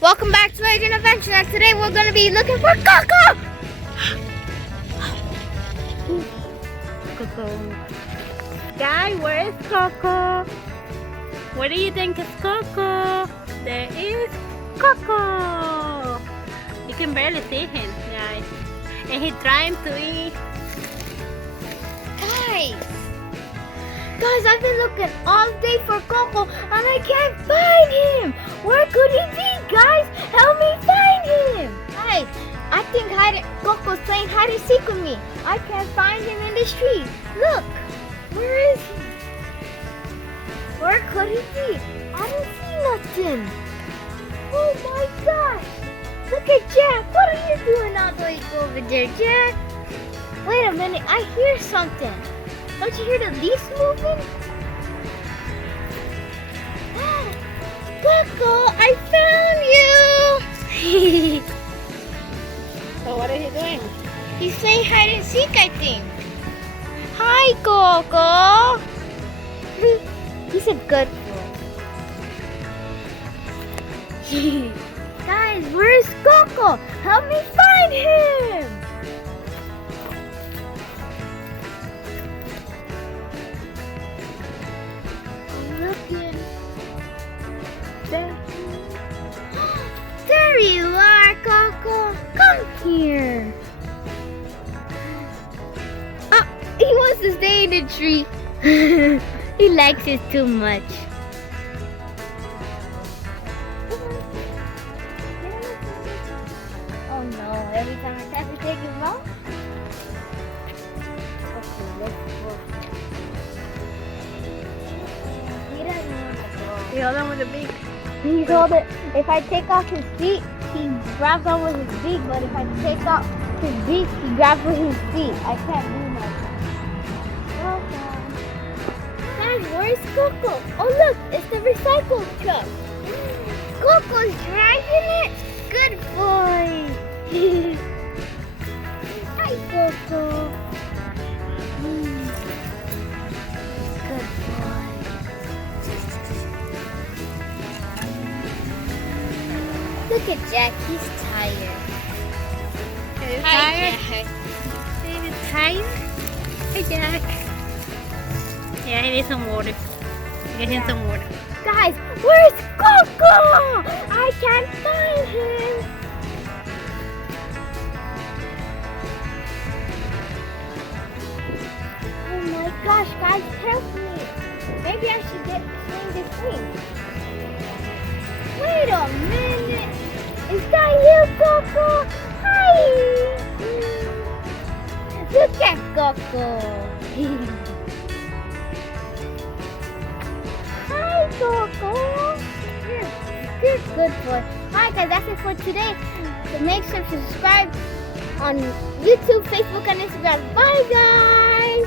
Welcome back to Agent Adventure, and today we're going to be looking for Coco! Coco. Guy, where is Coco? What do you think is Coco? There is Coco. You can barely see him, guys. And he's trying to eat. Guys, I've been looking all day for Coco and I can't find him. Where could he be, guys? Help me find him. Guys, I think Coco's playing hide and seek with me. I can't find him in the street. Look, where is he? Where could he be? I don't see nothing. Oh my gosh. Look at Jack. What are you doing all the way over there, Jack? Wait a minute, I hear something. Don't you hear the leaves moving? Coco, I found you! So what is he doing? He's playing hide and seek, I think. Hi, Coco. He's a good boy. Guys, where's Coco? Help me find him! Looking. There you are, Coco. Come here. Oh, he wants to stay in the tree. He likes it too much. Oh no, every time I try to take him out. Okay, let's go. He doesn't want to go. He hold on with the beak. He's holding. If I take off his feet, he grabs on with his beak. But if I take off his beak, he grabs with his feet. I can't do nothing. Okay. Guys, where's Coco? Oh look, it's the recycle truck. Coco's driving it. Good boy. Hi, Coco. Good boy. Look at Jack, he's tired. Are you Hi, tired? Jack. Are you tired? Hey, Jack. Yeah, he needs some water. Get him some water. Guys, where's Coco? I can't find him. Oh my gosh, guys, help me. Maybe I should get swing this thing. Wait a minute. Is that you, Coco? Hi. Look at Coco. Hi, Coco. You're good boy. Alright guys, that's it for today. So make sure to subscribe on YouTube, Facebook, and Instagram. Bye guys.